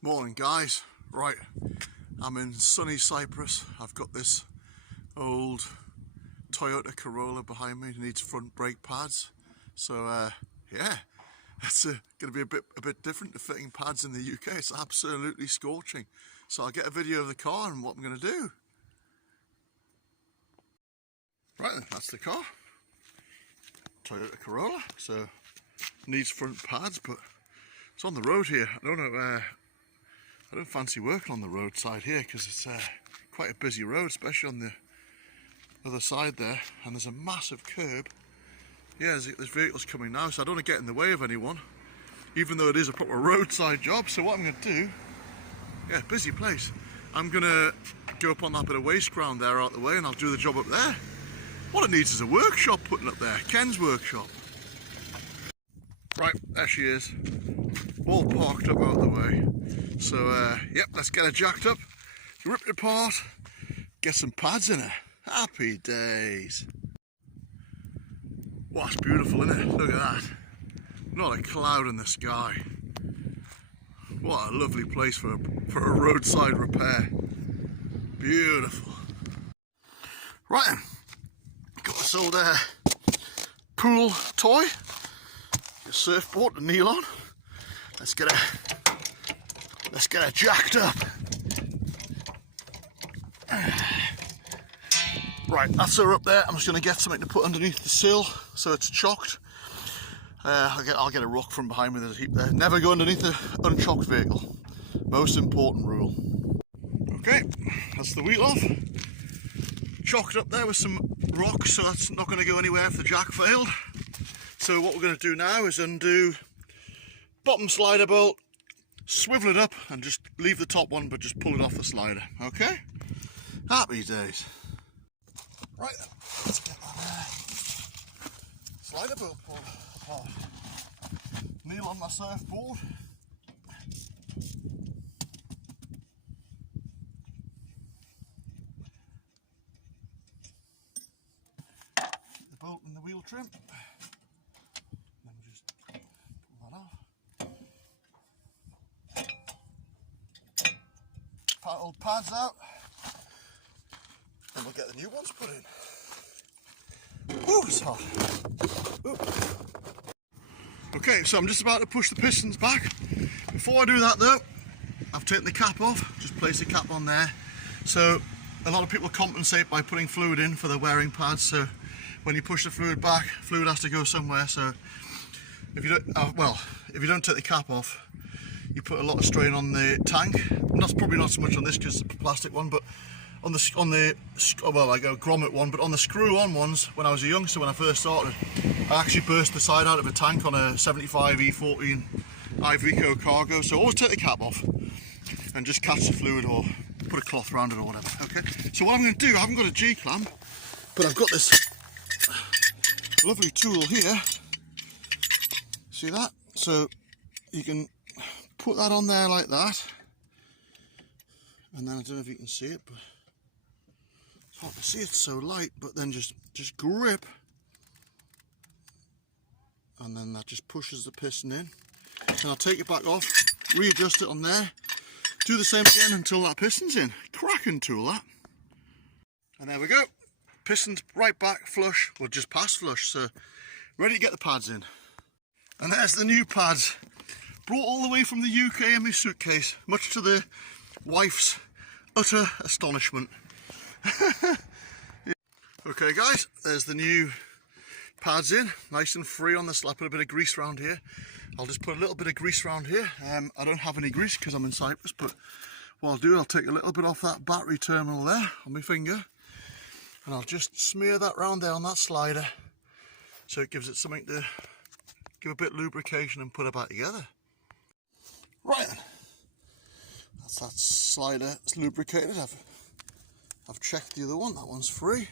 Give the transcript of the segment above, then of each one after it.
Morning guys, right, I'm in sunny Cyprus. I've got this old Toyota Corolla behind me, it needs front brake pads. So yeah, it's going to be a bit different to fitting pads in the UK. It's absolutely scorching. So I'll get a video of the car and what I'm going to do. Right then, that's the car, Toyota Corolla. So needs front pads, but it's on the road here. I don't fancy working on the roadside here because it's quite a busy road, especially on the other side there, and there's a massive curb. Yeah, there's vehicles coming now, so I don't want to get in the way of anyone, even though it is a proper roadside job. So what I'm going to do, yeah, busy place, I'm going to go up on that bit of waste ground there out the way and I'll do the job up there. What it needs is a workshop putting up there, Ken's workshop. Right, there she is, all parked up out the way. So yep, let's get her jacked up, rip it apart, get some pads in her. Happy days. Wow, it's beautiful, isn't it? Look at that. Not a cloud in the sky. What a lovely place for a roadside repair. Beautiful. Right then, got this old pool toy, a surfboard to kneel on. Let's get her jacked up. Right, that's her up there. I'm just going to get something to put underneath the sill so it's chocked. I'll get a rock from behind me. There's a heap there. Never go underneath an unchocked vehicle. Most important rule. Okay, that's the wheel off. Chocked up there with some rocks, so that's not going to go anywhere if the jack failed. So what we're going to do now is undo bottom slider bolt, swivel it up and just leave the top one, but just pull it off the slider. Okay? Happy days. Right then, let's get that slider bolt pulled apart. Kneel on my surfboard. The bolt and the wheel trim. Then we'll just pull that off. Old pads out, and we'll get the new ones put in. Ooh, it's hot. Ooh. Okay, so I'm just about to push the pistons back. Before I do that though, I've taken the cap off, just place the cap on there. So a lot of people compensate by putting fluid in for the wearing pads, so when you push the fluid back, fluid has to go somewhere. So if you don't, if you don't take the cap off, you put a lot of strain on the tank. And that's probably not so much on this because it's a plastic one, but on the like a grommet one, but on the screw-on ones, when I was a youngster, when I first started, I actually burst the side out of a tank on a 75 E14 Iveco cargo. So always take the cap off and just catch the fluid or put a cloth around it or whatever. Okay. So what I'm going to do, I haven't got a G-clamp, but I've got this lovely tool here. See that? So you can put that on there like that, and then I don't know if you can see it, but it's hard to see, it's so light, but then just grip, and then that just pushes the piston in, and I'll take it back off, readjust it on there, do the same again until that piston's in. Cracking tool that. And there we go, piston's right back flush, well just past flush, so ready to get the pads in. And there's the new pads. Brought all the way from the UK in my suitcase, much to the wife's utter astonishment. Okay guys, there's the new pads in, nice and free on this. I put a bit of grease around here. I'll just put a little bit of grease around here. I don't have any grease because I'm in Cyprus, but what I'll do, I'll take a little bit off that battery terminal there on my finger, and I'll just smear that round there on that slider, so it gives it something to give a bit of lubrication and put it back together. Right then, that's that slider, it's lubricated. I've checked the other one, that one's free.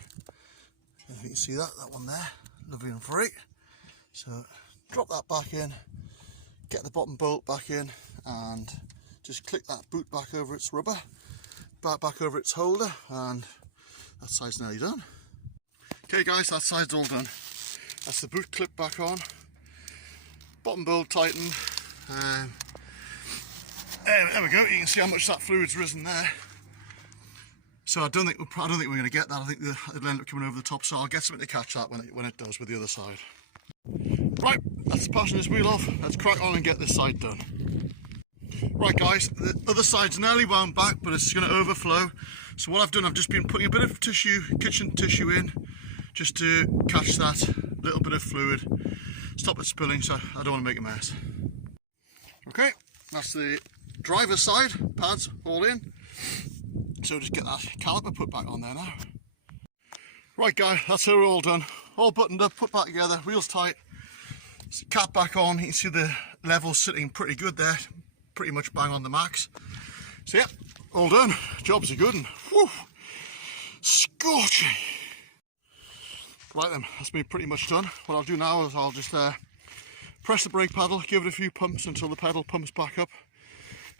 If you can see that one there, lovely and free. So drop that back in, get the bottom bolt back in, and just click that boot back over its rubber, back over its holder, and that side's nearly done. Okay guys, that side's all done. That's the boot clip back on, bottom bolt tightened, There we go. You can see how much that fluid's risen there. So I don't think we're going to get that. I think it'll end up coming over the top. So I'll get something to catch that when it does with the other side. Right, that's passing this wheel off. Let's crack on and get this side done. Right guys, the other side's nearly wound back, but it's going to overflow. So what I've done, I've just been putting a bit of tissue, kitchen tissue in, just to catch that little bit of fluid, stop it spilling, so I don't want to make a mess. Okay, that's the driver's side, pads all in. So just get that caliper put back on there now. Right guys, that's how we're all done. All buttoned up, put back together, wheels tight, cap back on. You can see the level sitting pretty good there, pretty much bang on the max. So yeah, all done. Job's a good one. Whew, scorching. Right then, that's me pretty much done. What I'll do now is I'll just press the brake pedal, give it a few pumps until the pedal pumps back up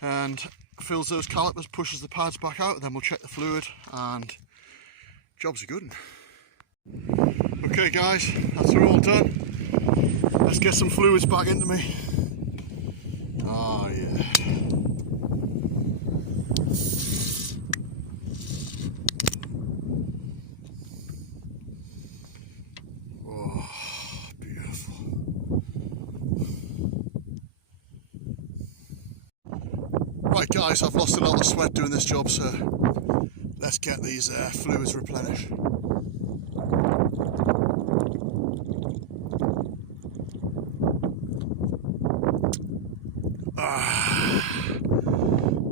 and fills those calipers, pushes the pads back out, and then we'll check the fluid and job's a good one. Okay guys, that's all done. Let's get some fluids back into me. Oh yeah. Oh, beautiful. Right guys, I've lost a lot of sweat doing this job, so let's get these fluids replenished.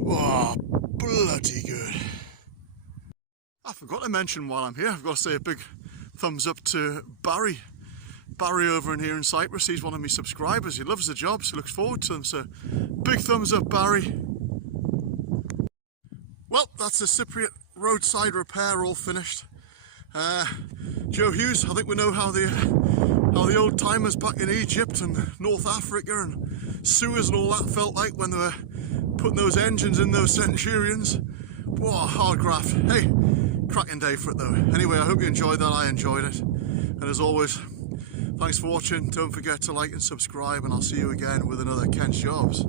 Oh, bloody good. I forgot to mention while I'm here, I've got to say a big thumbs up to Barry. Barry over in here in Cyprus, he's one of my subscribers. He loves the job, so looks forward to them. So big thumbs up, Barry. Well, that's the Cypriot roadside repair all finished. Joe Hughes, I think we know how the old timers back in Egypt and North Africa and Suez and all that felt like when they were putting those engines in those Centurions. Whoa, hard graft. Hey, cracking day for it though. Anyway, I hope you enjoyed that. I enjoyed it. And as always, thanks for watching. Don't forget to like and subscribe, and I'll see you again with another Kent's Jobs.